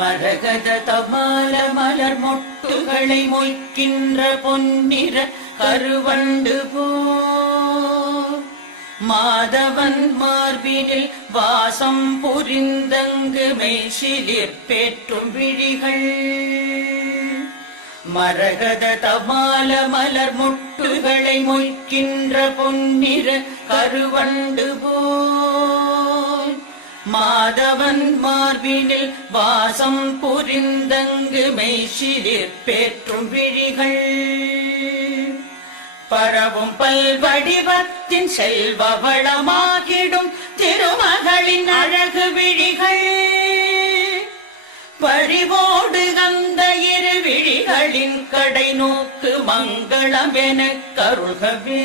மரகத தபால மலர் மொட்டுகளை மொய்க்கின்ற பொன்னிற கருவண்டு போ மாதவன் மார்பினில் வாசம் புரிந்தங்கு மெய்சிலிற் பேற்றும் விழிகள் மரகத தபால மலர் மொட்டுகளை மொய்க்கின்ற பொன்னிற கருவண்டு போல் மாதவன் மார்பினில் வாசம் புரிந்தங்கு மெய்சிலிற் பேற்றும் விழிகள் பரவும் பல்வடிவத்தின் செல்வ வளமாகிடும் திருமகளின் அழகு விழிகள் பறிவோடு அந்த இரு விழிகளின் கடை நோக்கு மங்களம் எனக் கருள்கவே.